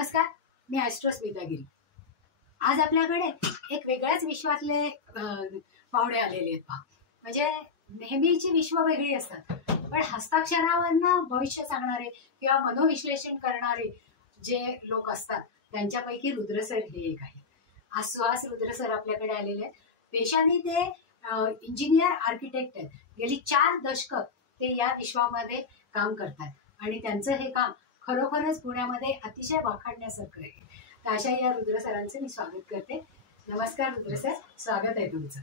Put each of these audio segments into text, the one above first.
नमस्कार, मी ॲस्ट्रो स्मितागिरी। आज आपल्याकडे एक वेगळ्याच विश्वातले पाहुणे आलेले आहेत। म्हणजे नेहमीची विश्व वेगळी असतात, पण हस्ताक्षरावरनं भविष्य सांगणारे किंवा मनोविश्लेषण करणारे जे लोक असतात त्यांच्यापैकी रुद्र सर हे एक आहे। आज सुहास रुद्र सर आपल्याकडे आलेले आहेत। पेशाने ते इंजिनियर आर्किटेक्ट आहेत। गेली 4 दशकं ते या विश्वामध्ये काम करतात आणि त्यांचं हे काम खरोखरच पुण्यामध्ये अतिशय वाखाणण्यासारखं आहे। तर अशा या रुद्र सरांचं मी स्वागत करते। नमस्कार रुद्र सर, स्वागत आहे तुमचं।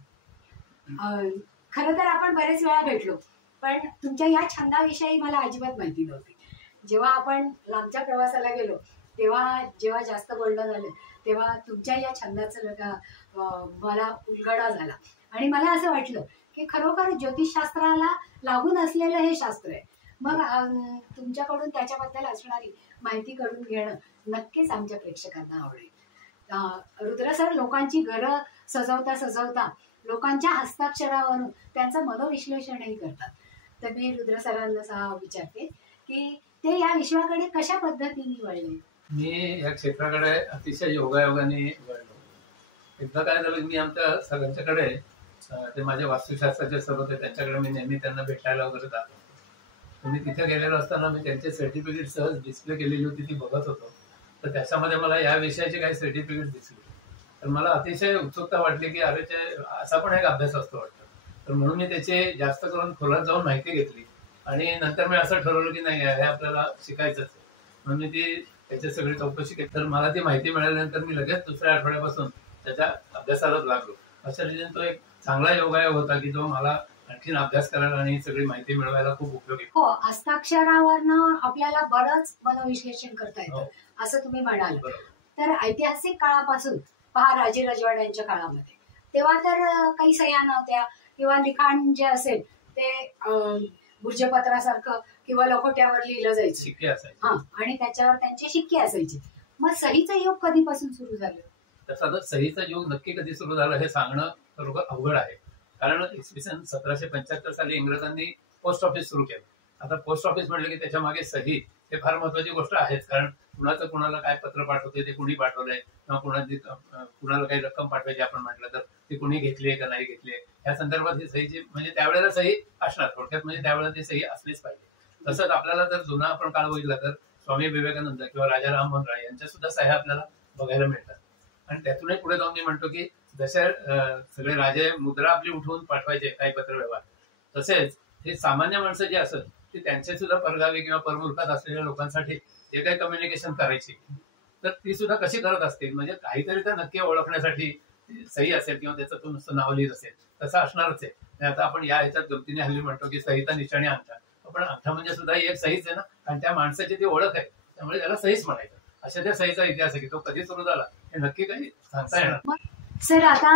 खरं तर आपण बरेच वेळा भेटलो, पण तुमच्या या छंदाविषयी मला अजिबात माहिती नव्हती। जेव्हा आपण लांबच्या प्रवासाला गेलो जेव्हा जास्त बोलणं झालं तेव्हा तुमच्या या छंदाचं मला उलगडा झाला आणि मला असं वाटलं की खरोखर ज्योतिषशास्त्राला लागून असलेलं हे शास्त्र आहे। मग तुमच्याकडून त्याच्याबद्दल असणारी माहिती करून घेणं नक्कीच आमच्या प्रेक्षकांना आवडेल। रुद्र सर लोकांची घरं सजवता लोकांच्या हस्ताक्षरावरून त्यांचं मनोविश्लेषणही करतात। तर मी रुद्र सरांना विचारते की ते या विश्वाकडे कशा पद्धतीने वळले। मी या क्षेत्राकडे अतिशय योगायोगाने वळलो। एकदा काय झालं, मी आमच्या सगळ्यांच्याकडे ते माझे वास्तुशास्त्राचे सर होते, त्यांच्याकडे मी नेहमी त्यांना भेटायला वगैरे जात होतो। मी तिथे गेलेलो असताना मी त्यांचे सर्टिफिकेट सहज डिस्प्ले केलेली होती, ती बघत होतो। तर त्याच्यामध्ये मला या विषयाची काही सर्टिफिकेट दिसली, तर मला अतिशय उत्सुकता वाटली की अरे असा पण एक अभ्यास असतो वाटतं। तर म्हणून मी त्याचे जास्त करून खोलात जाऊन माहिती घेतली आणि नंतर मी असं ठरवलं की नाही, हे आपल्याला शिकायचंच आहे। म्हणून मी ती त्याची सगळी चौकशी केली। तर मला ती माहिती मिळाल्यानंतर मी लगेच दुसऱ्या आठवड्यापासून त्याच्या अभ्यासालाच लागलो। अशा रीतीने तो एक चांगला योगायोग होता की जो मला आणखीन अभ्यास करायला आणि सगळी माहिती मिळवायला खूप उपयोगी। हो, हस्ताक्षरावरनं आपल्याला बरंच मनोविश्लेषण करता येतं असं तुम्ही म्हणाल। तर ऐतिहासिक काळापासून पहा, राजे राजवाड्यांच्या काळामध्ये तेव्हा तर काही सह्या नव्हत्या किंवा लिखाण जे असेल ते भुर्जपत्रासारखं किंवा लखोट्यावर लिहिलं जायचं, शिक्के असायचे। आणि त्याच्यावर त्यांचे शिक्के असायचे। मग सहीचं युग कधीपासून सुरू झालं? तसं तर सहीचं युग नक्की कधी सुरू झालं हे सांगणं बरोबर अवघड आहे, कारण इसवी सन 1775 साली इंग्रजांनी पोस्ट ऑफिस सुरू केलं। आता पोस्ट ऑफिस म्हटलं की त्याच्या मागे सही हे फार महत्वाची गोष्ट आहेच, कारण कुणाला काय पत्र पाठवते ते कुणी पाठवलंय किंवा कुणाला काही रक्कम पाठवायची आपण म्हटलं तर ती कुणी घेतली का नाही घेतली या संदर्भात ही सहीची म्हणजे त्यावेळेला सही असणार, थोडक्यात म्हणजे त्यावेळेला ती सही असलीच पाहिजे। तसंच आपल्याला जर जुना आपण काळ बघितला तर स्वामी विवेकानंद किंवा राजा राममोहन राय यांच्या सुद्धा सह्या आपल्याला बघायला मिळतात। आणि त्यातूनही पुढे जाऊन मी म्हणतो की जसे सगळे राजे मुद्रा आपली उठवून पाठवायचे काही पत्रव्यवहार, तसेच हे सामान्य माणसं जे असत ते त्यांचे सुद्धा परगावी किंवा परमुलकात असलेल्या लोकांसाठी जे काही कम्युनिकेशन करायची तर ती सुद्धा कशी करत असतील, म्हणजे काहीतरी तर नक्की ओळखण्यासाठी सही असेल किंवा त्याचं तो नुसतं नाव लिहित असेल तसं असणारच आहे। आता आपण या ह्याच्यात गमतीने हल्ली म्हणतो की सहीचा निशाणी अंगठा, पण अंगठा म्हणजे सुद्धा एक सहीच आहे ना, आणि त्या माणसाची ती ओळख आहे, त्यामुळे त्याला सहीच म्हणायचं। अशा त्या सहीचा इतिहास आहे की तो कधी सुरू झाला हे नक्की काही सांगता येणार। सर, आता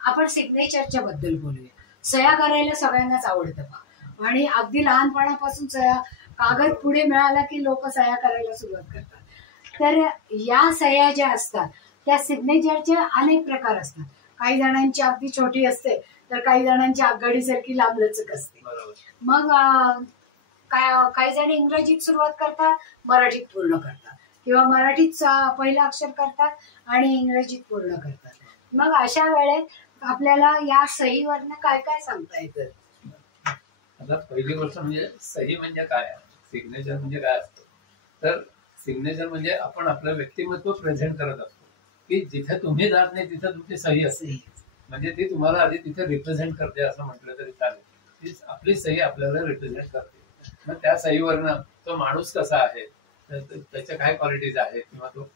आपण सिग्नेचरच्या बद्दल बोलूया। सह्या करायला सगळ्यांनाच आवडतं आणि अगदी लहानपणापासून सह्या कागद पुढे मिळाला की लोक सह्या करायला सुरुवात करतात। तर या सह्या ज्या असतात त्या सिग्नेचरचे अनेक प्रकार असतात। काही जणांची अगदी छोटी असते तर काही जणांची आगगाडीसारखी लांबलचक असते। मग काही जण इंग्रजीत सुरुवात करतात, मराठीत पूर्ण करतात, किंवा मराठीत पहिलं अक्षर करतात आणि इंग्रजीत पूर्ण करतात। मग अशा वेळेत आपल्याला या सहीवरनं काय काय सांगता येतं? आता पहिली गोष्ट म्हणजे सही म्हणजे काय, सिग्नेचर म्हणजे काय असतं। तर सिग्नेचर म्हणजे आपण आपलं व्यक्तिमत्व प्रेझेंट करत असतो की जिथे तुम्ही जात नाही तिथे तुमची सही असते, म्हणजे ती तुम्हाला आधी तिथे रिप्रेझेंट करते असं म्हटलं तरी चालेल। ती आपली सही आपल्याला रिप्रेझेंट करते। मग त्या सहीवरनं तो माणूस कसा आहे, त्याच्या काय क्वालिटीज आहेत किंवा तो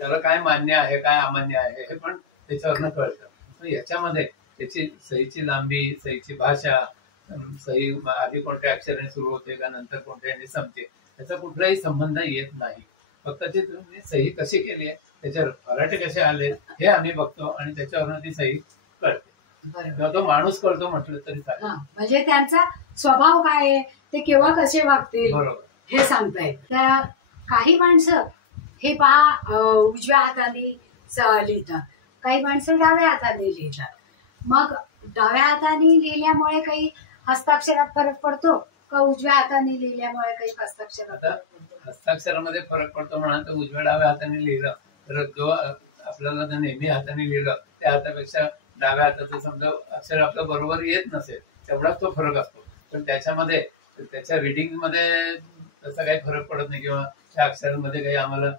त्याला काय मान्य आहे काय अमान्य आहे हे पण त्याच्यावरनं कळतं। याच्यामध्ये त्याची सहीची लांबी, सहीची भाषा, सही आधी कोणत्या अक्षराने सुरू होते का नंतर कोणत्याने संपते त्याचा कुठलाही संबंध येत नाही। फक्त ती तुम्ही सही कशी केली आहे, त्याच्यावर फलाटे कसे आले हे आम्ही बघतो आणि त्याच्यावरनं ती सही कळते किंवा तो माणूस कळतो म्हटलं तरी चालेल। म्हणजे त्यांचा स्वभाव काय आहे, ते केव्हा कसे वागतील बरोबर हे सांगता येतं। काही माणसं हे पहा उजव्या हाताने लिहितात, काही माणसं डाव्या हाताने लिहितात। मग डाव्या हाताने लिहिल्यामुळे काही हस्ताक्षरात फरक पडतो का उजव्या हाताने लिहिल्यामुळे काही हस्ताक्षरात फरक पडतो? हस्ताक्षरामध्ये फरक पडतो म्हणाल तर उजव्या डाव्या हाताने लिहिलं तर जो आपल्याला जर नेहमी हाताने लिहिलं त्या हातापेक्षा डाव्या हाताचं समजा अक्षर आपलं बरोबर येत नसेल तेवढाच तो फरक असतो. पण त्याच्यामध्ये त्याच्या रिडिंग मध्ये तसा काही फरक पडत नाही किंवा त्या अक्षरांमध्ये काही आम्हाला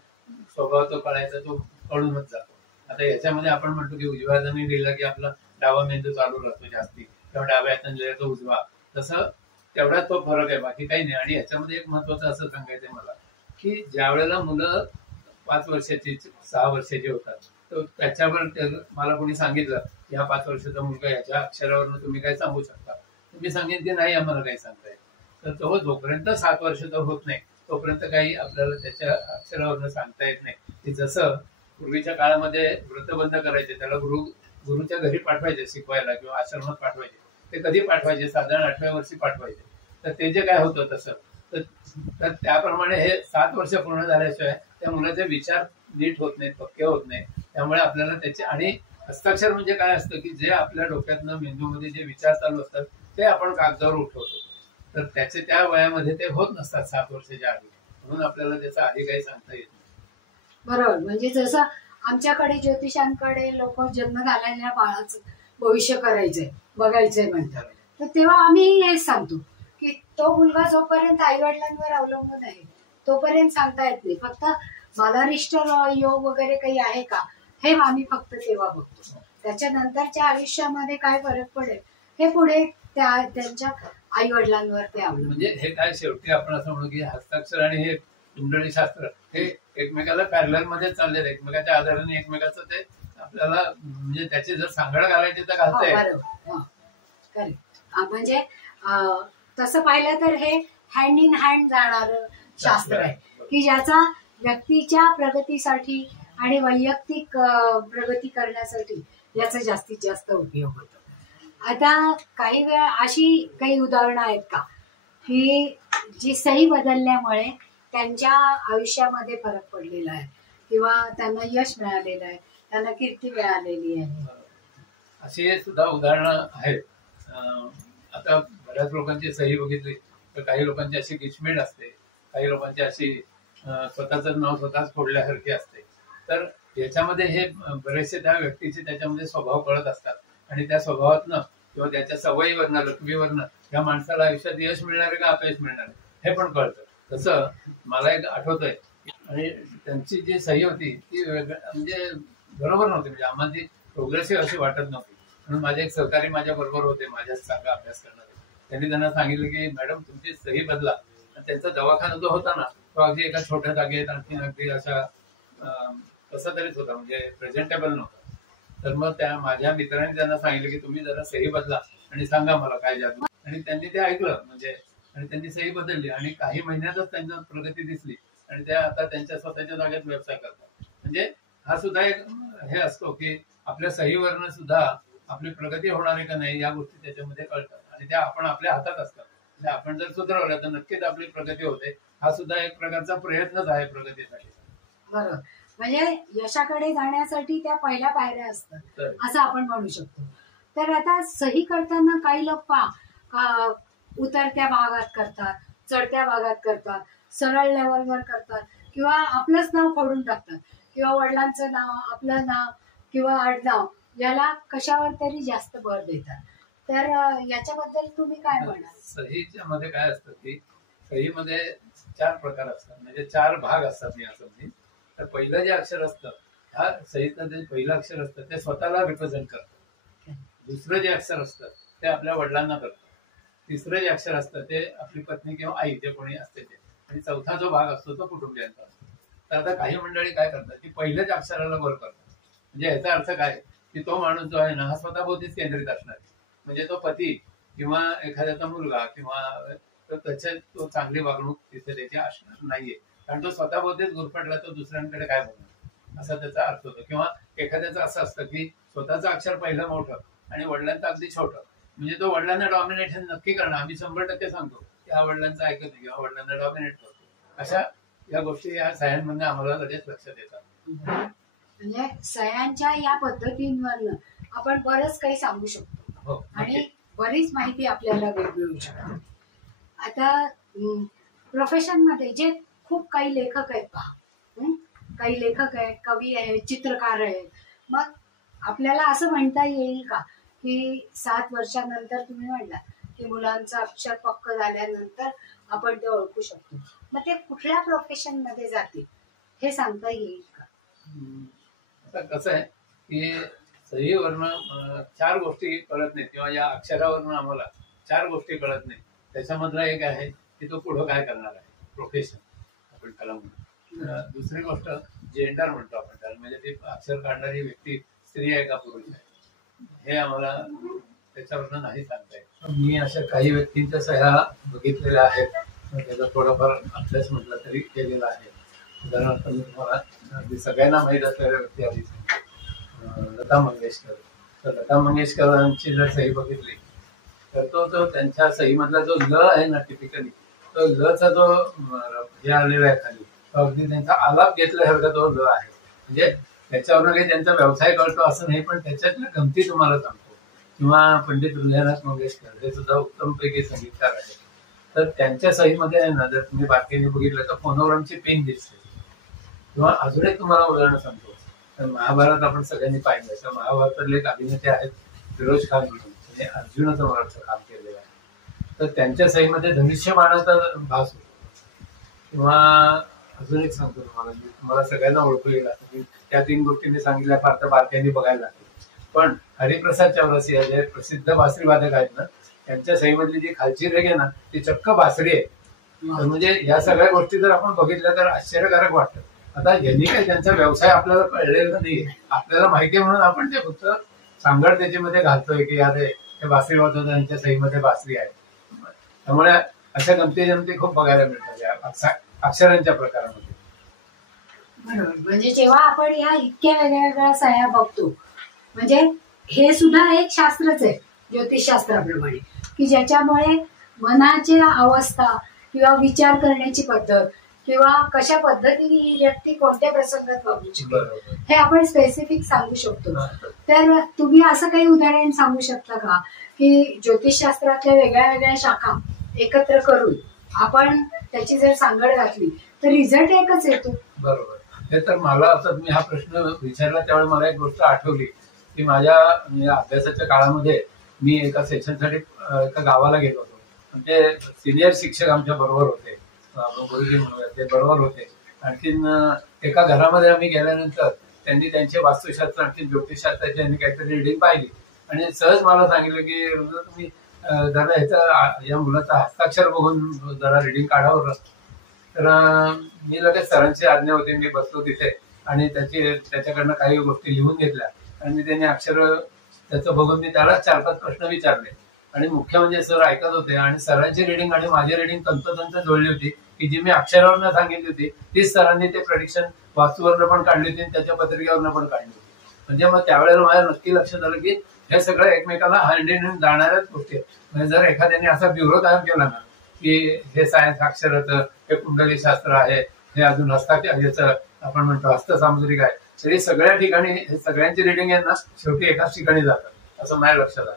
स्वभाव तो कळायचा तो कळूनच जातो. आता याच्यामध्ये आपण म्हणतो की उजव्या हाताने लिहिला की आपला डावा मेंदू चालू राहतो जास्ती किंवा डाव्या हाताने लिहिला तो उजवा, तसं तेवढाच तो फरक आहे, बाकी काही नाही. आणि याच्यामध्ये एक महत्वाचं असं सांगायचंय मला की ज्या वेळेला मुलं 5 वर्षाची 6 वर्षाची होतात तर त्याच्यावर मला कोणी सांगितलं की हा 5 वर्षाचा मुलगा याच्या अक्षरावरनं तुम्ही काय सांगू शकता, मी सांगेन की नाही आम्हाला काही सांगता येत. तर तो जोपर्यंत 7 वर्षाचा होत नाही तोपर्यंत काही आपल्याला त्याच्या अक्षरावरनं सांगता येत नाही. की जसं पूर्वीच्या काळामध्ये व्रतबंध करायचे त्याला गुरुच्या घरी पाठवायचे शिकवायला किंवा आश्रमात पाठवायचे, ते कधी पाठवायचे साधारण 8व्या वर्षी पाठवायचे. तर ते जे काय होतं तसं तर त्याप्रमाणे हे 7 वर्ष पूर्ण झाल्याशिवाय त्या मुलाचे विचार नीट होत नाहीत, पक्के होत नाही. त्यामुळे आपल्याला त्याचे आणि हस्ताक्षर म्हणजे काय असतं की जे आपल्या डोक्यातनं मेंदूमध्ये जे विचार चालू असतात ते आपण कागदावर उठवतो. तर त्याचे त्या वयामध्ये ते होत नसतात 7 वर्षाच्या आधी, म्हणून आपल्याला त्याचं आधी काही सांगता येत नाही. बरोबर. म्हणजे जसं आमच्याकडे ज्योतिषांकडे लोक जन्म झालेल्या बाळाचं भविष्य करायचंय बघायचंय म्हणतात, तर तेव्हा आम्ही हेच सांगतो की तो मुलगा जोपर्यंत आई वडिलांवर अवलंबून आहे तोपर्यंत सांगता येत नाही. फक्त बालारिष्ट योग वगैरे काही आहे का हे आम्ही फक्त तेव्हा बघतो. त्याच्यानंतरच्या आयुष्यामध्ये काय फरक पडेल हे पुढे त्यांच्या आई वडिलांवर ते अवलंबून. म्हणजे हे काय शेवटी आपण असं म्हणू की हस्ताक्षर आणि हे कुंडली शास्त्र हे एकमेकाला पॅरलल मध्ये चाललेलं, एकमेकाच्या आधाराने एकमेकाचं ते आपल्याला म्हणजे त्याचे जर सांगड घालायचे तर घालता येईल. म्हणजे तसं पाहिलं तर हे हँड इन हँड जाणार शास्त्र आहे की ज्याचा व्यक्तीच्या प्रगतीसाठी आणि वैयक्तिक प्रगती करण्यासाठी याचा जास्तीत जास्त उपयोग होतो. आता काही वेळा अशी काही उदाहरणं आहेत का की जी सही बदलल्यामुळे त्यांच्या आयुष्यामध्ये फरक पडलेला आहे किंवा त्यांना यश मिळालेलं आहे, त्यांना कीर्ती मिळालेली आहे? अशी सुद्धा उदाहरणं आहेत. आता बऱ्याच लोकांची सही बघितली तर काही लोकांची अशी गिचमीड असते, काही लोकांची अशी स्वतःचं नाव स्वतःच फोडल्यासारखी असते. तर याच्यामध्ये हे बरेचसे त्या व्यक्तीचे त्याच्यामध्ये स्वभाव कळत असतात आणि त्या स्वभावातनं किंवा त्याच्या सवयीवरनं लकबीवरनं या माणसाला आयुष्यात यश मिळणार आहे का अपयश मिळणार आहे हे पण कळतं. तसं मला एक आठवतंय आणि त्यांची जी सही होती ती म्हणजे बरोबर नव्हती, म्हणजे आम्हाला ती प्रोग्रेसिव्ह अशी वाटत नव्हती. म्हणून माझे एक सहकारी माझ्या बरोबर होते, माझ्याच चांगला अभ्यास करणारे. त्यांनी त्यांना सांगितलं की मॅडम तुमची सही बदला. त्यांचा दवाखाना जो होता ना तो अगदी एका छोट्या जागेत आणखी अगदी अशा कसा तरीच होता, म्हणजे प्रेझेंटेबल नव्हता. तर मग त्या माझ्या मित्रांनी त्यांना सांगितलं की तुम्ही जरा सही बदला आणि सांगा मला काय जादू. आणि त्यांनी ते ऐकलं म्हणजे आणि त्यांनी सही बदलली आणि काही महिन्यातच त्यांना प्रगती दिसली आणि त्या आता त्यांच्या स्वतःच्या जागेत व्यवसाय करतात. म्हणजे हा सुद्धा एक हे असतो की आपल्या सहीवरनं सुद्धा आपली प्रगती होणार आहे का नाही या गोष्टी त्याच्यामध्ये कळतात आणि त्या आपण आपल्या हातात असतात. म्हणजे आपण जर सुधारवलं तर नक्कीच आपली प्रगती होते. हा सुद्धा एक प्रकारचा प्रयत्नच आहे प्रगतीसाठी. बरोबर. म्हणजे यशाकडे जाण्यासाठी त्या पहिल्या पायऱ्या असतात असं आपण म्हणू शकतो. तर आता सही करताना काही लोक उतरत्या भागात करतात, चढत्या भागात करतात, सरळ लेवलवर करतात किंवा आपलंच नाव फोडून टाकतात किंवा वडिलांचं नाव, आपलं नाव किंवा आडनाव याला कशावर तरी जास्त भर देतात. तर याच्याबद्दल तुम्ही काय म्हणाल? सहीच्या मध्ये काय असतं की सहीमध्ये 4 प्रकार असतात, म्हणजे 4 भाग असतात मी असं म्हणेन. तर पहिलं जे अक्षर असतं ह्या सहीतलं जे पहिलं अक्षर असतं ते स्वतःला रिप्रेझेंट करतं. दुसरं जे अक्षर असतं ते आपल्या वडिलांना करतं. तिसरं जे अक्षर असतं ते आपली पत्नी किंवा आई जे कोणी असते ते. आणि चौथा जो भाग असतो तो कुटुंबियांचा असतो. तर आता काही मंडळी काय करतात की पहिल्याच अक्षराला वर करतात. म्हणजे याचा अर्थ काय की तो माणूस जो आहे ना हा स्वतःभोवतीच केंद्रित असणार. म्हणजे तो पती किंवा एखाद्याचा मुलगा किंवा त्याच्यात तो चांगली वागणूक तिथे त्याची असणार नाहीये, कारण तो स्वतःभोवतीच गुरफटला तो दुसऱ्यांकडे काय बघणार असा त्याचा अर्थ होतो. किंवा एखाद्याचं असं असतं की स्वतःचं अक्षर पहिलं मोठं आणि वडिलांचं अगदी छोटं, म्हणजे तो वडिलांना डॉमिनेशन नक्की करणार. आम्ही 100% सांगतो की हा वडिलांचं ऐकत नाही किंवा वडिलांना डॉमिनेट करतो. अशा या गोष्टी या सह्यांमधून आम्हाला लगेच लक्षात येतात. म्हणजे सह्यांच्या या पद्धतींवरनं आपण बरंच काही सांगू शकतो आणि बरीच माहिती आपल्याला मिळू शकते. आता प्रोफेशन मध्ये जे खूप काही लेखक आहेत पहा. काही लेखक आहेत, कवी आहेत, चित्रकार आहेत. मग आपल्याला असं म्हणता येईल का की 7 वर्षांनंतर तुम्ही म्हणला की मुलांचं अक्षर पक्क झाल्यानंतर आपण ते ओळखू शकतो, मग ते कुठल्या प्रोफेशन मध्ये जातील हे सांगता येईल का? आता कसं आहे की सहीवरनं 4 गोष्टी कळत नाहीत किंवा या अक्षरावरनं आम्हाला 4 गोष्टी कळत नाही. त्याच्यामधला एक आहे की तो पुढं काय करणार आहे, प्रोफेशन आपण त्याला म्हणतो. दुसरी गोष्ट जेंडर म्हणतो आपण त्याला, म्हणजे ती अक्षर काढणारी व्यक्ती स्त्री आहे का पुरुष आहे, हे आम्हाला त्याच्यावरनं नाही सांगता येत. मी अशा काही व्यक्तींच्या सह्या बघितलेल्या आहेत, त्याचा थोडाफार अभ्यास म्हटला तरी केलेला आहे. उदाहरणार्थ मी तुम्हाला अगदी सगळ्यांना माहीत असलेल्या व्यक्ती आधी लता मंगेशकर. तर लता मंगेशकरांची जर सही बघितली तर तो त्यांच्या सहीमधला जो ल आहे ना, टिपिकली तो लचा जो हे आलेला आहे खाली, तो अगदी त्यांचा आलाप घेतल्यासारखा तो ल आहे. म्हणजे त्याच्यावरून काही त्यांचा व्यवसाय कळतो असं नाही, पण त्याच्यातल्या गमती तुम्हाला सांगतो. किंवा पंडित हृदयनाथ मंगेशकर हे सुद्धा उत्तमपैकी संगीतकार आहेत. तर त्यांच्या सहीमध्ये आहे ना, जर तुम्ही बारकाईने बघितलं तर फोनोग्रामची पेन दिसते. किंवा अजून एक तुम्हाला उदाहरण सांगतो, तर महाभारत आपण सगळ्यांनी पाहिलं. तर महाभारतातले एक अभिनेते आहेत फिरोज खान म्हणून, त्यांनी अर्जुनाचं मराठचं काम केलेलं आहे. तर त्यांच्या सहीमध्ये धनुष्यबाणाचा भास होतो. किंवा अजून एक सांगतो तुम्हाला सगळ्यांना ओळखू येईल असं की त्या 3 गोष्टी मी सांगितल्या फार तर बारकाईने बघायला लागतील. पण हरिप्रसाद चौरसिया जे प्रसिद्ध बासरी वादक आहेत ना, त्यांच्या सहीमधली जी खालची रेग आहे ना, ती चक्क बासरी आहे. तर म्हणजे या सगळ्या गोष्टी जर आपण बघितल्या तर आश्चर्यकारक वाटतं. आता यांनी काही त्यांचा व्यवसाय आपल्याला कळलेला नाही, आपल्याला माहिती आहे म्हणून आपण ते फक्त सांगड त्याच्यामध्ये घालतोय की अरे हे बासरी वाजवतात, त्यांच्या सहीमध्ये बासरी आहे. त्यामुळे अशा गमती जमती खूप बघायला मिळतात या अक्षरांच्या प्रकारामध्ये. बरोबर. म्हणजे जेव्हा आपण ह्या इतक्या वेगळ्या वेगळ्या सह्या बघतो, म्हणजे हे सुद्धा एक शास्त्रच आहे ज्योतिषशास्त्राप्रमाणे, की ज्याच्यामुळे मनाची अवस्था किंवा विचार करण्याची पद्धत किंवा कशा पद्धतीने ही व्यक्ती कोणत्या प्रसंगात वागू शकते हे आपण स्पेसिफिक सांगू शकतो. तर तुम्ही असं काही उदाहरण सांगू शकता का की ज्योतिषशास्त्रातल्या वेगळ्या वेगळ्या शाखा एकत्र करून आपण त्याची जर सांगड घातली तर रिझल्ट एकच येतो? बरोबर. हे तर मला असं तुम्ही हा प्रश्न विचारला त्यावेळी मला एक गोष्ट आठवली की माझ्या अभ्यासाच्या काळामध्ये मी एका सेशनसाठी एका गावाला गेलो होतो. म्हणजे सिनियर शिक्षक आमच्या बरोबर होते, गुरुजी म्हणूया ते बरोबर होते. आणखीन एका घरामध्ये आम्ही गेल्यानंतर त्यांनी त्यांचे वास्तुशास्त्र आणखी ज्योतिषशास्त्राची त्यांनी काहीतरी रिडिंग पाहिली आणि सहज मला सांगितलं की तुम्ही जरा ह्याचा या मुलाचा हस्ताक्षर बघून जरा रिडिंग काढावं. तर मी लगेच सरांची आज्ञा होती, मी बसलो तिथे आणि त्याच्याकडनं काही गोष्टी लिहून घेतल्या आणि त्यांनी अक्षर त्याचं बघून मी त्याला 4-5 प्रश्न विचारले. आणि मुख्य म्हणजे सर ऐकत होते आणि सरांची रिडिंग आणि माझी रिडिंग तंतोतंत जुळली होती की जी मी अक्षरावरनं सांगितली होती तीच सरांनी ते प्रेडिक्शन वास्तूवरनं पण काढली होती आणि त्याच्या पत्रिकेवरनं पण काढली होती. म्हणजे मग त्यावेळेला माझ्या नक्की लक्षात आलं की हे सगळं एकमेकाला हँड इन हँड जाणाऱ्याच गोष्टी आहेत. म्हणजे जर एखाद्याने असा ब्युरो तयार केला ना की हे सायन्स अक्षराचं, हे कुंडली शास्त्र आहे, हे अजून याचं आपण म्हणतो हस्तसामुद्रिक आहे, तरी सगळ्या ठिकाणी सगळ्यांची रिडिंग आहे ना शेवटी एकाच ठिकाणी जातात असं माझ्या लक्षात आलं.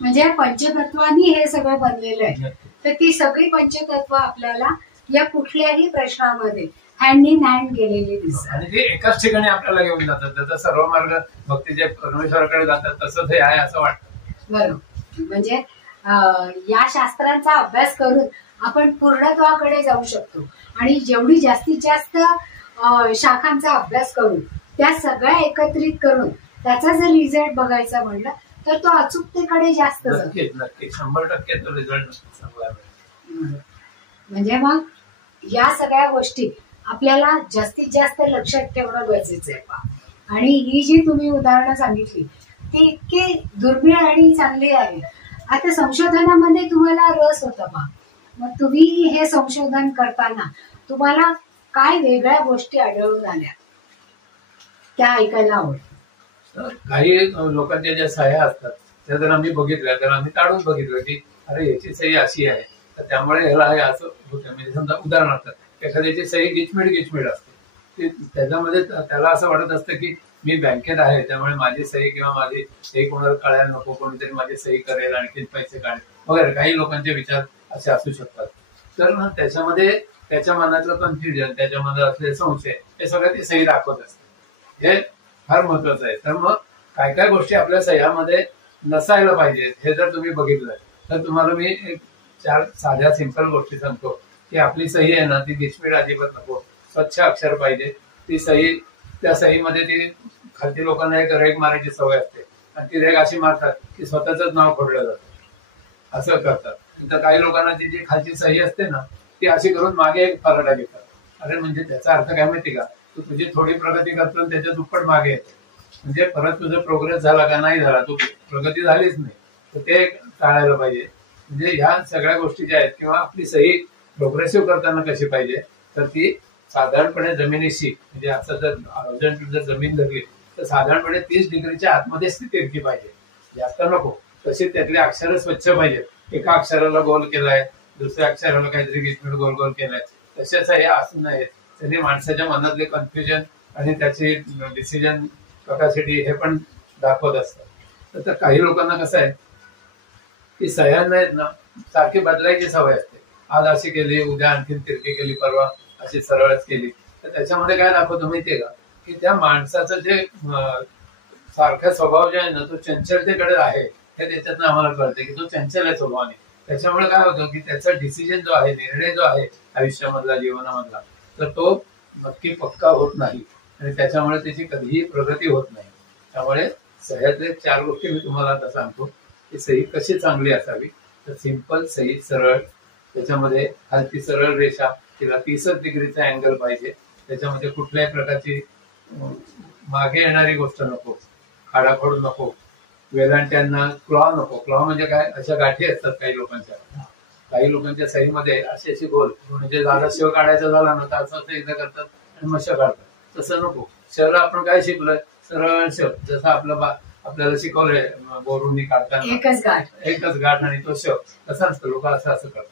म्हणजे पंचतत्वानी हे सगळं बनलेलं आहे. तर ती सगळी पंचतत्व आपल्याला या कुठल्याही प्रश्नामध्ये हँड इन हँड गेलेली दिसतात आणि ते एकाच ठिकाणी आपल्याला घेऊन जातात. त्याचा सर्व मार्ग भक्तीचे परमेश्वराकडे जातात तसंच हे आहे असं वाटतं. बरोबर. म्हणजे या शास्त्रांचा अभ्यास करून आपण पूर्णत्वाकडे जाऊ शकतो आणि जेवढी जास्तीत जास्त शाखांचा अभ्यास करून त्या सगळ्या एकत्रित करून त्याचा जर रिझल्ट बघायचा म्हणलं तर तो अचूकतेकडे जास्त जातो. नक्की 100% तो रिझल्ट चांगला आहे. म्हणजे मग या सगळ्या गोष्टी आपल्याला जास्तीत जास्त लक्षात ठेवणं गरजेचं आहे. आणि ही जी तुम्ही उदाहरणं सांगितली ती इतकी दुर्मिळ आणि चांगली आहे. आता संशोधनामध्ये तुम्हाला रस होता पहा, मग तुम्ही हे संशोधन करताना तुम्हाला काय वेगळ्या गोष्टी आढळून आल्या त्या ऐकायला आवडतं? काही लोकांच्या ज्या सह्या असतात त्या जर आम्ही बघितल्या तर आम्ही काढून बघितलं की अरे याची सही अशी आहे तर त्यामुळे ह्याला हे असं होतं. म्हणजे समजा उदाहरणार्थ एखाद्याची सही गिचमिड असते, त्याच्यामध्ये त्याला असं वाटत असतं की मी बँकेत आहे त्यामुळे माझी सही किंवा माझी सही कोणाला कळायला नको, कोणीतरी माझी सही करेल आणखी पैसे काढेल वगैरे काही लोकांचे विचार असे असू शकतात. तर त्याच्यामध्ये त्याच्या मनातलं कन्फ्युजन, त्याच्या मनात असलेले संशय हे सगळं ते सही दाखवत असते. हे फार महत्वाचं आहे. तर मग काय काय गोष्टी आपल्या सह्यामध्ये नसायला पाहिजेत हे जर तुम्ही बघितलं तर तुम्हाला मी एक 4 साध्या सिंपल गोष्टी सांगतो की आपली सही आहे ना ती गिचमीड अजिबात नको, स्वच्छ अक्षर पाहिजे. ती सही, त्या सहीमध्ये ती खालती लोकांना एक रेग मारायची सवय असते आणि ती रेग अशी मारतात की स्वतःच नाव खोडलं जातं, असं करतात. तर काही लोकांना ती जी खालची सही असते ना ती अशी करून मागे एक फरडा घेतात. अरे म्हणजे त्याचा अर्थ काय माहिती का, तू तुझी थोडी प्रगती करतो आणि त्याच्या दुप्पट मागे येते, म्हणजे परत तुझा प्रोग्रेस झाला का नाही झाला, तू प्रगती झालीच नाही, तर ते टाळायला पाहिजे. म्हणजे ह्या सगळ्या गोष्टी ज्या आहेत किंवा आपली सही प्रोग्रेसिव्ह करताना कशी पाहिजे तर ती साधारणपणे जमिनीशी, म्हणजे असं जर जमीन धरली तर साधारणपणे 30 डिग्रीच्या आतमध्येच ती तिरकी पाहिजे, जास्त नको. तशी त्यातली अक्षरं स्वच्छ पाहिजेत. एका अक्षराला गोल केलाय, दुसऱ्या अक्षराला काहीतरी गिचमीड गोल गोल केलाय, तशाच हे असं नाही. त्यांनी माणसाच्या मनातले कन्फ्युजन आणि त्याची डिसिजन कॅपॅसिटी हे पण दाखवत असतात. तर काही लोकांना कसं आहे की सह्यांना आहेत ना सारखी बदलायची सवय असते. आज अशी केली, उद्या आणखीन तिरकी केली, परवा अशी सरळच केली. तर त्याच्यामध्ये काय दाखवतो माहितीये का की त्या माणसाचं जे सारखा स्वभाव जे आहे ना तो चंचलतेकडे आहे हे त्याच्यातनं आम्हाला कळते की तो चंचल आहे स्वभावाने. त्याच्यामुळे काय होतं की त्याचा डिसिजन जो आहे, निर्णय जो आहे आयुष्यामधला, जीवनामधला, तर तो नक्की पक्का होत नाही आणि त्याच्यामुळे त्याची कधीही प्रगती होत नाही. त्यामुळे सह्यातले 4 गोष्टी मी तुम्हाला आता सांगतो की सही कशी चांगली असावी. तर सिंपल सही, सरळ, त्याच्यामध्ये खालती सरळ रेषा, तिला 30 डिग्रीचा अँगल पाहिजे, त्याच्यामध्ये कुठल्याही प्रकारची मागे येणारी गोष्ट नको, खाडाखोड नको, वेलांट्यांना क्लॉ नको. क्लॉ म्हणजे काय, अशा गाठी असतात काही लोकांच्या सहीमध्ये अशी अशी गोल, म्हणजे झाला शिव काढायचा झाला ना तर असं एकदा करतात आणि मग श काढतात. तसं नको. शला आपण काय शिकलोय, सरळ श, जसं आपल्याला शिकवलंय बोरूंनी काढताना एकच गाठ आणि तो श, तसा असतं. लोक असं करतात.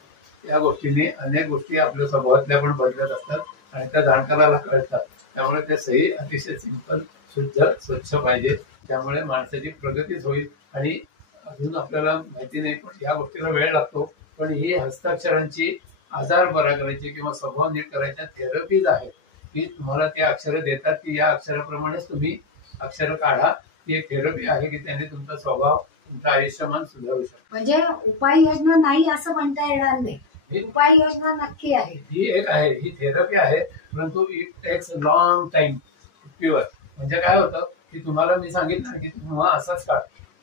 या गोष्टींनी अनेक गोष्टी आपल्या स्वभावातल्या पण बदलत असतात आणि त्या जाणकाराला कळतात. त्यामुळे त्या सही अतिशय सिंपल, शुद्ध, स्वच्छ पाहिजे. त्यामुळे माणसाची प्रगतीच होईल. आणि अजून आपल्याला माहिती नाही पण या गोष्टीला वेळ लागतो, पण ही हस्ताक्षरांची आजार बरा करायची किंवा स्वभाव नीट करायच्या थेरपीज आहेत की तुम्हाला त्या अक्षरं देतात की या अक्षराप्रमाणेच तुम्ही अक्षरं काढा. ती एक थेरपी आहे की त्याने तुमचा स्वभाव, तुमचं आयुष्यमान सुधारू शकतो. म्हणजे उपाययोजना नाही असं म्हणता येणार नाही, उपाययोजना नक्की आहे. ही एक आहे, ही थेरपी आहे, परंतु it takes long time pure. म्हणजे काय होतं की तुम्हाला मी सांगितलं की तुम्ही असाच काढ,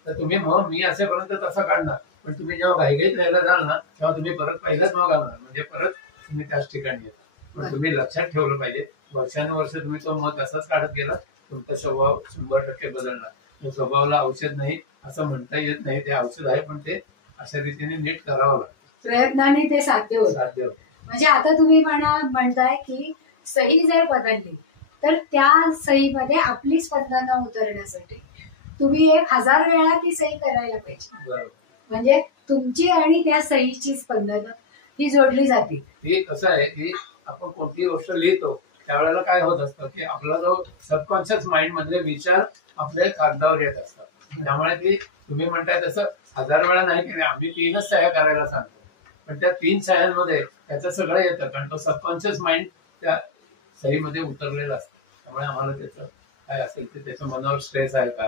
तर तुम्ही मग मी असेपर्यंत तसा काढणार, पण तुम्ही जेव्हा घाईघाईत राहायला जाल ना तेव्हा तुम्ही परत पहिलाच मग घालणार, म्हणजे परत तुम्ही त्याच ठिकाणी येता. पण तुम्ही लक्षात ठेवलं पाहिजे, वर्षानुवर्ष तुम्ही तो मग तसाच काढत गेला, तुमचा स्वभाव 100% बदलणार. स्वभावाला औषध नाही असं म्हणता येत नाही, ते औषध आहे पण ते अशा रीतीने नीट करावं लागतं, प्रयत्नाने ते साध्य होतं. म्हणजे आता तुम्ही म्हणताय की सही जर बदलली तर त्या सहीमध्ये आपली स्पंदनं उतरण्यासाठी तुम्ही 1000 वेळा ती सही करायला पाहिजे. म्हणजे तुमची आणि त्या सहीची स्पंदनं ही जोडली जाते. ही कसं आहे की आपण कोणतीही गोष्ट लिहितो त्यावेळेला काय होत असतं की आपला जो सबकॉन्शियस माइंड मधले विचार आपल्या कागदावर येत असतात. त्यामुळे ती तुम्ही म्हणताय तसं 1000 वेळा नाही केली, आम्ही 3च सह्या करायला सांगतो, पण त्या 3 सह्यांमध्ये त्याचं सगळं येतं कारण तो सबकॉन्शियस माइंड त्या सहीमध्ये उतरलेला असतो. त्यामुळे आम्हाला त्याचं काय असेल ते, त्याच्या मनावर स्ट्रेस आहे का,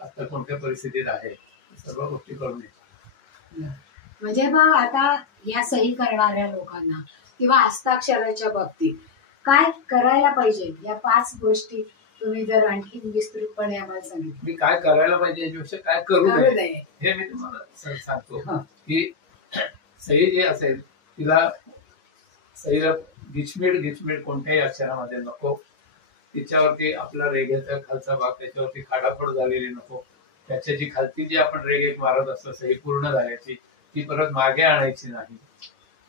आता कोणत्या परिस्थितीत आहे, सर्व गोष्टी करून येतात. म्हणजे मग आता या सही करणाऱ्या लोकांना किंवा हस्ताक्षराच्या बाबतीत काय करायला पाहिजे, या 5 गोष्टी तुम्ही जर आणखी विस्तृतपणे आम्हाला सांगितलं. मी काय करायला पाहिजे याच्याविषयी काय करू नये हे मी तुम्हाला सांगतो. की सही जी असेल तिला, सहीला गिचमीड कोणत्याही अक्षरामध्ये नको, तिच्यावरती आपला रेघेचा खालचा भाग त्याच्यावरती खाडाखोड झालेली नको, त्याच्या जी खालती जी आपण रेघ एक मारत असतो सही पूर्ण झाल्याची ती परत मागे आणायची नाही.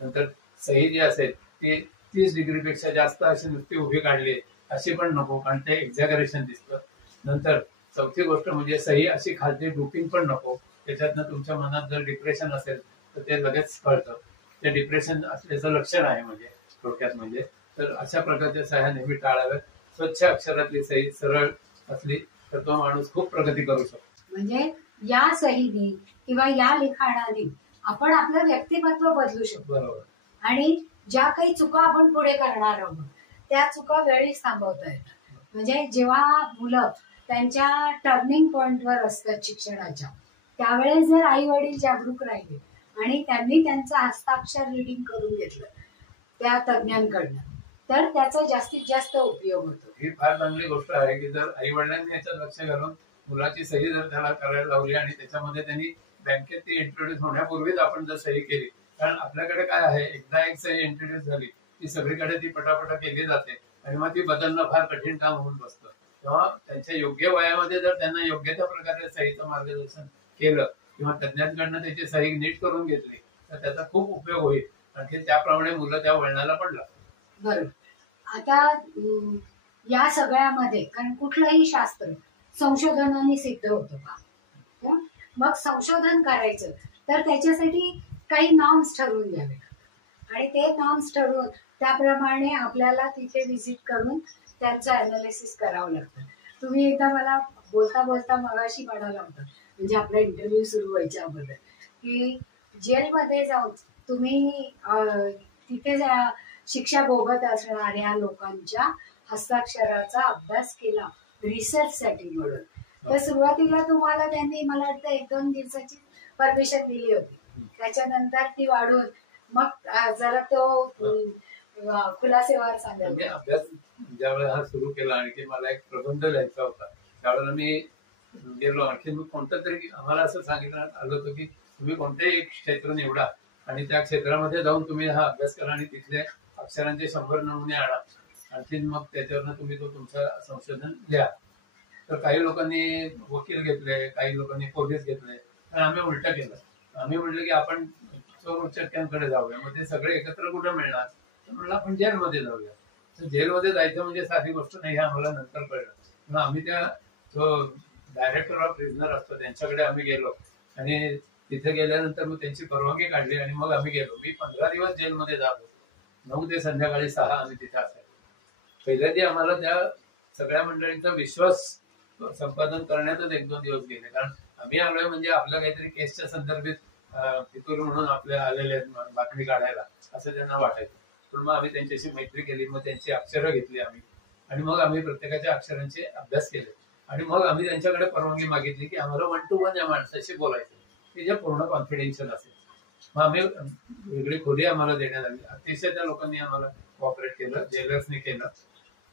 नंतर सही जी असेल ती 30 डिग्रीपेक्षा जास्त अशी नुसती उभी काढली अशी पण नको, कारण ते एक्झॅगरेशन दिसतं. नंतर चौथी गोष्ट म्हणजे सही अशी खालती ड्रुपिंग पण नको, त्याच्यातनं तुमच्या मनात जर डिप्रेशन असेल तर ते लगेच कळतं, ते डिप्रेशन असल्याचं लक्षण आहे म्हणजे थोडक्यात. म्हणजे तर अशा प्रकारच्या सह्या नेहमी टाळाव्यात. स्वच्छ अक्षरातली सही सरळ असली तर तो माणूस खूप प्रगती करू शकतो. म्हणजे या सहीने किंवा या लिखाणाने आपण आपलं व्यक्तिमत्व बदलू शकतो. बरोबर. आणि ज्या काही चुका आपण पुढे करणार आहोत त्या चुका वेळीच थांबवता येतात. म्हणजे जेव्हा मुलं त्यांच्या टर्निंग पॉइंटवर असतात शिक्षणाच्या, त्यावेळेस जर आई वडील जागरूक राहिले आणि त्यांनी त्यांचं हस्ताक्षर रिडिंग करून घेतलं त्या तज्ज्ञांकडनं, तर त्याचा जास्तीत जास्त उपयोग होतो. ही फार चांगली गोष्ट आहे की जर आई वडिलांनी याच्यात लक्ष घालून मुलाची सही जर त्याला करायला लावली आणि त्याच्यामध्ये त्यांनी बँकेत ती इंट्रोड्यूस होण्यापूर्वीच आपण जर सही केली, कारण आपल्याकडे काय आहे, एकदा एक सही इंट्रोड्यूस झाली की सगळीकडे ती पटापटा केली जाते आणि मग ती बदलणं फार कठीण काम होऊन बसतं. तेव्हा त्यांच्या योग्य वयामध्ये जर त्यांना योग्य त्या प्रकारे सहीचं मार्गदर्शन केलं किंवा तज्ञांकडनं त्याची सही नीट करून घेतली तर त्याचा खूप उपयोग होईल. आणखी त्याप्रमाणे मुलं त्या वळणाला पडलं. बरोबर. आता या सगळ्यामध्ये कारण कुठलंही शास्त्र संशोधनाने सिद्ध होतं का, मग संशोधन करायचं तर त्याच्यासाठी काही नॉर्म्स ठरवून घ्यावे आणि ते नॉर्म्स ठरवून त्याप्रमाणे आपल्याला तिथे व्हिजिट करून त्यांचं अनालिसिस करावं लागतं. तुम्ही एकदा मला बोलता बोलता मगाशी म्हणाला होता, म्हणजे आपला इंटरव्ह्यू सुरू व्हायच्या अगोदर, की जेलमध्ये जाऊन तुम्ही तिथे शिक्षा भोगत असणाऱ्या लोकांच्या हस्ताक्षराचा अभ्यास केला रिसर्चसाठी म्हणून, तर सुरुवातीला तुम्हाला त्यांनी मला वाटतं 1-2 दिवसाची परमिशन दिली होती. त्याच्यानंतर ती वाढून मग जरा तो खुलासेवार सांगायला अभ्यास ज्यावेळेला हा सुरू केला आणि मला एक प्रबंध लिहायचा होता त्यावेळेला मी गेलो. आणखी मी कोणतं तरी आम्हाला असं सांगितलं आलं होतं की तुम्ही कोणतेही एक क्षेत्र निवडा आणि त्या क्षेत्रामध्ये जाऊन तुम्ही हा अभ्यास करा आणि तिथल्या अक्षरांचे 100 नमुने आणा, आणखी मग त्याच्यावरनं तुम्ही तो तुमचं संशोधन लिहा. तर काही लोकांनी वकील घेतले, काही लोकांनी पोलीस घेतले, तर आम्ही उलटं केलं. आम्ही म्हटलं की आपण चोर उच्चाटकांकडे जाऊया. मग ते सगळे एकत्र कुठं मिळणार, तर म्हणलं आपण जेलमध्ये जाऊया. तर जेलमध्ये जायचं म्हणजे साधी गोष्ट नाही हे आम्हाला नंतर कळलं. मग आम्ही त्या जो डायरेक्टर ऑफ प्रिझनर असतो त्यांच्याकडे आम्ही गेलो आणि तिथे गेल्यानंतर मग त्यांची परवानगी काढली आणि मग आम्ही गेलो. मी 15 दिवस जेलमध्ये जात होतो. 9 ते संध्याकाळी 6 आम्ही तिथे असायचो. पहिल्यांदा आम्हाला त्या सगळ्या मंडळींचा विश्वास संपादन करण्यातच 1-2 दिवस गेले, कारण आम्ही आलोय म्हणजे आपल्या काहीतरी केसच्या संदर्भात फितूर म्हणून आपल्या आलेले बातमी काढायला असं त्यांना वाटायचं. पण मग आम्ही त्यांच्याशी मैत्री केली, मग त्यांची अक्षरं घेतली आम्ही आणि मग आम्ही प्रत्येकाच्या अक्षरांचे अभ्यास केले आणि मग आम्ही त्यांच्याकडे परवानगी मागितली की आम्हाला 1 to 1 या माणसाशी बोलायचं, की जे पूर्ण कॉन्फिडेन्शियल असेल. मग आम्ही वेगळी खोली आम्हाला देण्यात आली. अतिशय त्या लोकांनी आम्हाला कॉपरेट केलं, जेलर्सनी केलं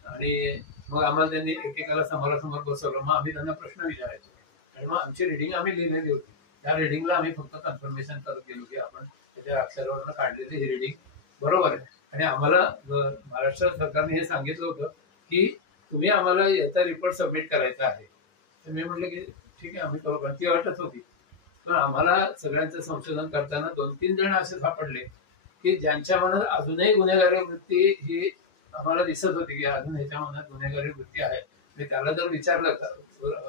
आणि मग आम्हाला त्यांनी एकेकाला समोरासमोर बसवलं. मग आम्ही त्यांना प्रश्न विचारायचो आणि मग आमची रिडिंग आम्ही लिहिलेली होती. त्या रिडिंगला आम्ही फक्त कन्फर्मेशन करत गेलो की आपण त्याच्या अक्षरावरनं काढलेली ही रिडिंग बरोबर आहे. आणि आम्हाला महाराष्ट्र सरकारने हे सांगितलं होतं की तुम्ही आम्हाला याचा रिपोर्ट सबमिट करायचा आहे. तर मी म्हटलं की ठीक आहे आम्ही करू, पण ती अटच होती. पण आम्हाला सगळ्यांचं संशोधन करताना 2-3 जण असे सापडले की ज्यांच्या मनात अजूनही गुन्हेगारी वृत्ती ही आम्हाला दिसत होती की अजून ह्याच्या मनात गुन्हेगारी वृत्ती आहे. मी त्याला जर विचारलं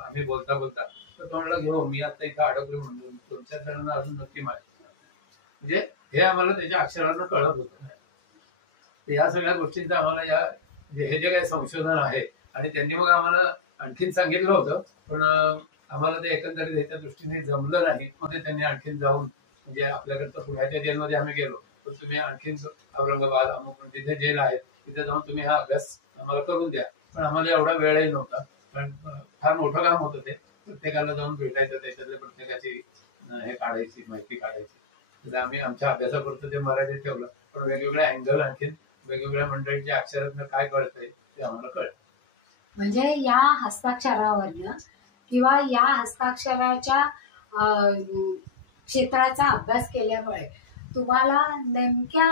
आम्ही बोलता बोलता तर तो म्हणला घेऊ मी आता इथं अडकलो म्हणून तुमच्या जणांना अजून नक्की माहिती. म्हणजे हे आम्हाला त्याच्या अक्षरानं कळत होतं. या सगळ्या गोष्टींचा आम्हाला हे जे काही संशोधन आहे आणि त्यांनी मग आम्हाला आणखीन सांगितलं होतं, पण आम्हाला ते एकंदरीत ह्याच्या दृष्टीने जमलं नाही. मग त्यांनी आणखीन जाऊन म्हणजे आपल्याकडचं पुण्याच्या जेलमध्ये आम्ही गेलो, तर तुम्ही आणखीन औरंगाबाद अमुक तिथे जेल आहेत तिथे जाऊन तुम्ही हा अभ्यास आम्हाला करून द्या. पण आम्हाला एवढा वेळही नव्हता, कारण फार मोठं काम होतं ते. प्रत्येकाला जाऊन भेटायचं, त्याच्यातल्या प्रत्येकाची हे काढायची, माहिती काढायची. तर आम्ही आमच्या अभ्यासापुरतं ते मराठीत ठेवलं, पण वेगवेगळ्या अँगल आणखीन वेगवेगळ्या मंडळींच्या अक्षरातनं काय कळतंय ते आम्हाला कळलं. म्हणजे या हस्ताक्षरावरनं किंवा या हस्ताक्षराच्या क्षेत्राचा अभ्यास केल्यामुळे तुम्हाला नेमक्या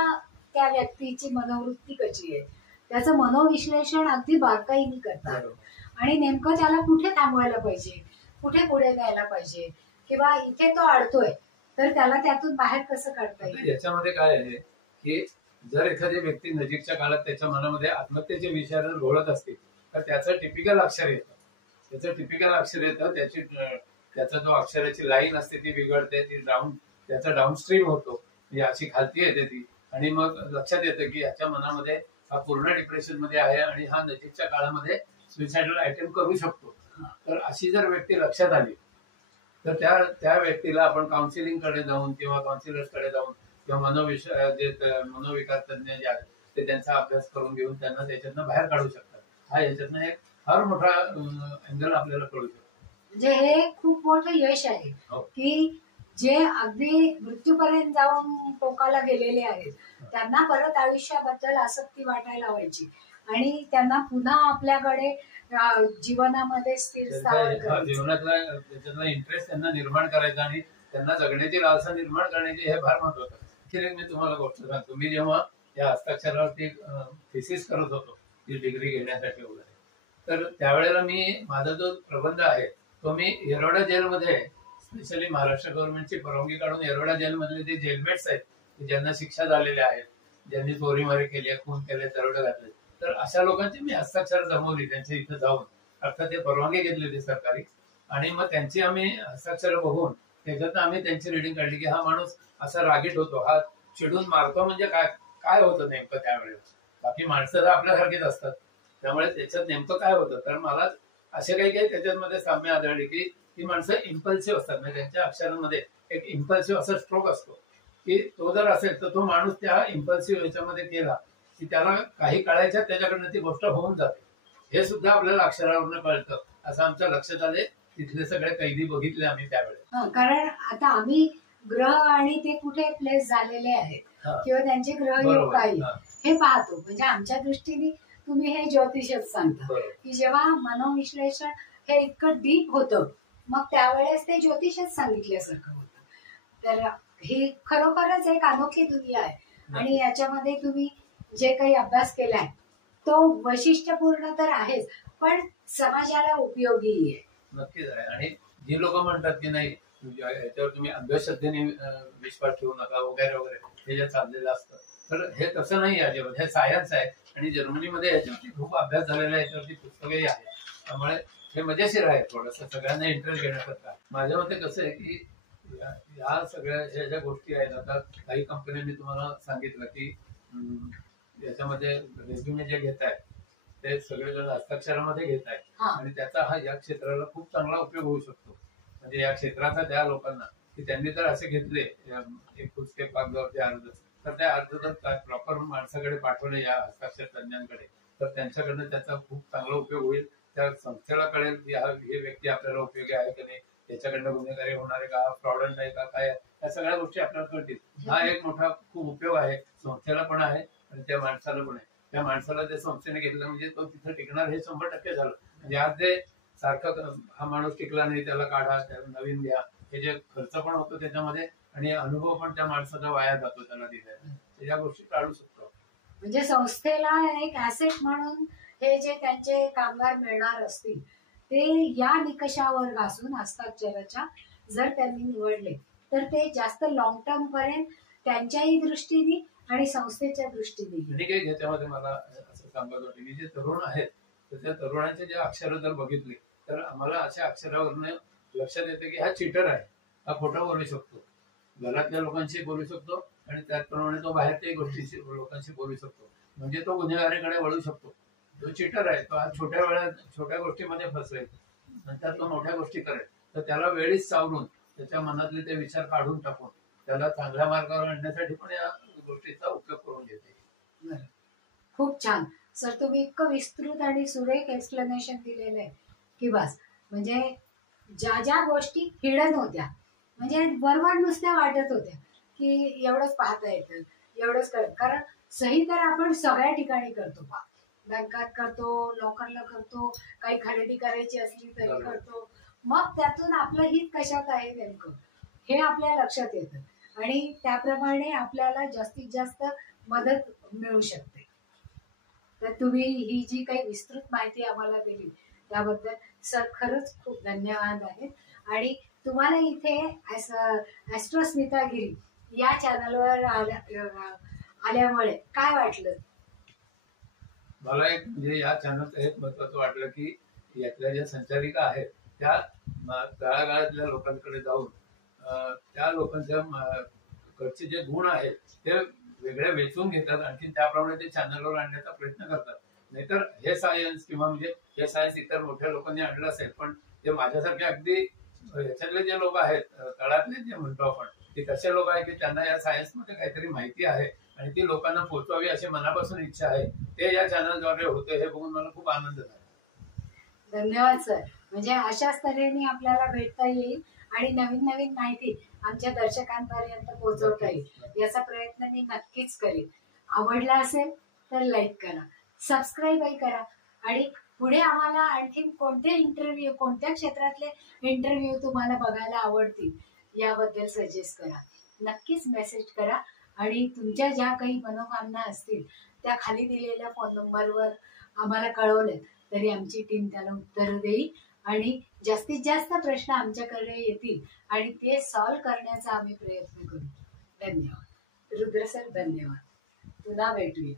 त्या व्यक्तीची मनोवृत्ती कशी आहे त्याचं मनोविश्लेषण अगदी बारकाईने करतात आणि नेमकं त्याला कुठे थांबवायला पाहिजे, कुठे पुढे न्यायला पाहिजे, किंवा इथे तो अडतोय तर त्याला त्यातून बाहेर कसं काढता येईल. याच्यामध्ये काय आहे की जर एखादी व्यक्ती नजीकच्या काळात त्याच्या मनामध्ये आत्महत्येचे विचार घोळत असतील तर त्याचं टिपिकल अक्षर येतं. त्याचा जो अक्षराची लाईन असते ती बिघडते, ती त्याचा डाऊनस्ट्रीम होतो, म्हणजे अशी खालती येते ती. आणि मग लक्षात येतं की याच्या मनामध्ये हा पूर्ण डिप्रेशन मध्ये आहे आणि हा नजीकच्या काळामध्ये सुइसाइडल अटेम्प्ट करू शकतो. तर अशी जर व्यक्ती लक्षात आली तर त्या व्यक्तीला आपण काउन्सिलिंग कडे जाऊन किंवा काउन्सिलर्स कडे जाऊन किंवा मनोविकार तज्ञ जे आहेत ते त्यांचा अभ्यास करून घेऊन त्यांना त्याच्यातनं बाहेर काढू शकतात. हा याच्यातनं एक फार मोठा अँगल आपल्याला कळू शकतो. म्हणजे हे खूप मोठं यश आहे हो. की जे अगदी मृत्यूपर्यंत जाऊन टोकाला गेलेले आहेत त्यांना परत आयुष्याबद्दल आसक्ती वाटायला व्हायची आणि त्यांना पुन्हा आपल्याकडे जीवनामध्ये स्थिर स्थावर करायचं. जीवनातला त्याच्यातला इंटरेस्ट त्यांना निर्माण करायचा आणि त्यांना जगण्याची लालसा निर्माण करण्याची हे फार महत्वाचं. मी तुम्हाला गोष्ट सांगतो, मी जेव्हा या हस्ताक्षरावरती थिसिस करत होतो ती डिग्री घेण्यासाठी वगैरे, तर त्यावेळेला माझा जो प्रबंध आहे तो मी येरवडा जेलमध्ये, स्पेशली महाराष्ट्र गव्हर्नमेंटची परवानगी काढून येरवडा जेलमधले जे जेलमेट्स आहेत ज्यांना शिक्षा झालेल्या आहेत, ज्यांनी चोरीमारी केली, खून केले, दरोडे घातले, तर अशा लोकांची मी हस्ताक्षर जमवली त्यांच्या इथं जाऊन. अर्थात ते परवानगी घेतली होती सरकारी, आणि मग त्यांची आम्ही हस्ताक्षर बघून त्याच्यात आम्ही त्यांची रिडिंग काढली की हा माणूस असा रागीट होतो, हा चिडून मारतो, म्हणजे काय होतं नेमकं त्यावेळेला. बाकी माणसं तर आपल्यासारखीच असतात, त्यामुळे त्याच्यात नेमकं काय होतं. तर मला असे काही त्याच्यामध्ये साम्य आढळली की ती माणसं इम्पल्सिव्ह असतात, म्हणजे त्यांच्या अक्षरांमध्ये एक इम्पल्सिव्ह असा स्ट्रोक असतो की तो जर असेल तर तो माणूस त्या इम्पल्सिव्ह याच्यामध्ये केला की त्याला काही कळायच्या त्याच्याकडनं ती गोष्ट होऊन जाते. हे सुद्धा आपल्याला अक्षरावरनं कळतं, असं आमच्या लक्षात आले. तिथले सगळे कैदी बघितले आम्ही त्यावेळेस. कारण आता आम्ही ग्रह आणि ते कुठे प्लेस झालेले आहेत किंवा त्यांचे ग्रह काही हे पाहतो. म्हणजे आमच्या दृष्टीने तुम्ही हे ज्योतिषच सांगता की जेव्हा मनोविश्लेषण हे इतकं डीप होतं मग त्यावेळेस ते ज्योतिषच सांगितल्यासारखं होतं. तर ही खरोखरच एक अनोखी दुनिया आहे आणि याच्यामध्ये तुम्ही जे काही अभ्यास केलाय तो वैशिष्ट्यपूर्ण तर आहेच, पण समाजाला उपयोगीही आहे. नक्कीच आहे. आणि जी लोक म्हणतात की नाही याच्यावर तुम्ही अंधश्रद्धेने विश्वास ठेवू नका वगैरे वगैरे, हे जे चाललेलं असतं, तर हे तसं नाही आहे. हे सायन्स आहे आणि जर्मनीमध्ये याच्यावरती खूप अभ्यास झालेला आहे, याच्यावरती पुस्तकही आहे. त्यामुळे हे मजेशीर आहे, थोडंसं सगळ्यांना इंटरेस्ट घेण्यासारखं. माझ्या मते कसं आहे की या सगळ्या ज्या गोष्टी आहेत, आता काही कंपन्यांनी तुम्हाला सांगितलं की याच्यामध्ये रेझ्युमे जे घेत आहेत ते सगळेजण हस्ताक्षरामध्ये घेत आहेत आणि त्याचा हा या क्षेत्राला खूप चांगला उपयोग होऊ शकतो. म्हणजे या क्षेत्राचा त्या लोकांना की त्यांनी जर असे घेतले एक पुस्तक कागदावरती अर्ज, तर त्या अर्ज जर प्रॉपर माणसाकडे पाठवले या हस्ताक्षर तज्ञांकडे, तर त्यांच्याकडनं त्याचा खूप चांगला उपयोग होईल. त्या संस्थेला कळेल की हे व्यक्ती आपल्याला उपयोगी आहे की नाही, त्याच्याकडनं गुन्हेगारी होणार आहे का, फ्रॉडंट आहे का, काय, या सगळ्या गोष्टी आपल्याला कळतील. हा एक मोठा खूप उपयोग आहे, संस्थेला पण आहे आणि त्या माणसाला पण आहे. त्या माणसाला त्या संस्थेने घेतलं म्हणजे तो तिथं टिकणार हे 100% झालं. म्हणजे आज जे सारखं हा माणूस टिकला नाही, त्याला काढा, त्याला नवीन द्या, हे जे खर्च पण होतो त्याच्यामध्ये आणि अनुभव पण त्या माणसाचा वाया जातो त्याला दिला, या गोष्टी टाळू शकतो. म्हणजे संस्थेला एक ऍसेट म्हणून हे जे त्यांचे कामगार मिळणार असतील ते या निकषावर घासून हस्ताक्षराच्या जर त्यांनी निवडले तर ते जास्त लॉंग टर्म पर्यंत त्यांच्याही दृष्टीने आणि संस्थेच्या दृष्टीने. याच्यामध्ये मला असं सांगत होते की जे तरुण आहेत तर त्या तरुणांचे जे अक्षर जर बघितले तर आम्हाला अशा अक्षरावरनं लक्षात येतं की हा चिटर आहे, हा खोटा बोलू शकतो, घरातल्या लोकांशी बोलू शकतो आणि त्याचप्रमाणे तो बाहेरच्याही गोष्टीशी लोकांशी बोलू शकतो. म्हणजे तो गुन्हेगारीकडे वळू शकतो. जो चिटर आहे तो आज छोट्या गोष्टीमध्ये फसवेल, नंतर तो मोठ्या गोष्टी करेल, तर त्याला वेळीच सावरून त्याच्या मनातले ते विचार काढून टाकून त्याला चांगल्या मार्गावर आणण्यासाठी पण या गोष्टीचा उपयोग करून घेते. खूप छान सर, तुम्ही इतकं विस्तृत आणि सुरेख एक्सप्लेनेशन दिलेलं आहे की बस. म्हणजे ज्या गोष्टी हिडन होत्या म्हणजे वरवर नुसत्या वाटत होत्या की एवढंच पाहता येतं, एवढंच कारण सही तर आपण सगळ्या ठिकाणी करतो, बँकात करतो, लॉकरला करतो, काही खरेदी करायची असली तरी करतो. मग त्यातून आपलं हित कशात आहे नेमकं हे आपल्या लक्षात येतं आणि त्याप्रमाणे आपल्याला जास्तीत जास्त मदत मिळू शकते. तर तुम्ही ही जी काही विस्तृत माहिती आम्हाला दिली त्याबद्दल सर खरंच खूप धन्यवाद आहेत. आणि तुम्हाला इथे ॲस्ट्रोस्मितागिरी या चॅनलवर आल्यामुळे काय वाटलं? मला एक म्हणजे या चॅनलचं एक महत्वाचं वाटलं की यातल्या ज्या संचालिका आहेत त्या तळागाळातल्या लोकांकडे जाऊन त्या लोकांच्या कडचे जे गुण आहेत ते वेगळे वेचून घेतात, आणखी त्याप्रमाणे ते चॅनलवर आणण्याचा प्रयत्न करतात. नाहीतर हे सायन्स किंवा म्हणजे हे सायन्स इतर मोठ्या लोकांनी आणलं असेल, पण ते माझ्यासारखे अगदी याच्यातले जे लोक आहेत तळातले जे म्हणतो आपण की तसे लोक आहेत की त्यांना या सायन्समध्ये काहीतरी माहिती आहे आणि ती लोकांना पोहोचवावी अशी मनापासून इच्छा आहे. ते या चॅनलद्वारे होते हे बघून मला खूप आनंद झाला. धन्यवाद सर. म्हणजे अशाच तऱ्हेने आपल्याला भेटता येईल आणि नवीन नवीन माहिती आमच्या दर्शकांपर्यंत पोहोचवता येईल याचा प्रयत्न मी नक्कीच करेन. आवडला असेल तर लाईक करा, सबस्क्राईबही करा आणि पुढे आम्हाला आणखी कोणते इंटरव्ह्यू, कोणत्या क्षेत्रातले इंटरव्ह्यू तुम्हाला बघायला आवडतील याबद्दल सजेस्ट करा. नक्कीच मेसेज करा आणि तुमच्या ज्या काही मनोकामना असतील त्या खाली दिलेल्या फोन नंबरवर आम्हाला कळवले तरी आमची टीम त्याला उत्तर देईल आणि जास्तीत जास्त प्रश्न आमच्याकडे येतील आणि ते सॉल्व्ह करण्याचा आम्ही प्रयत्न करू. धन्यवाद रुद्र सर, धन्यवाद. पुन्हा भेटूया.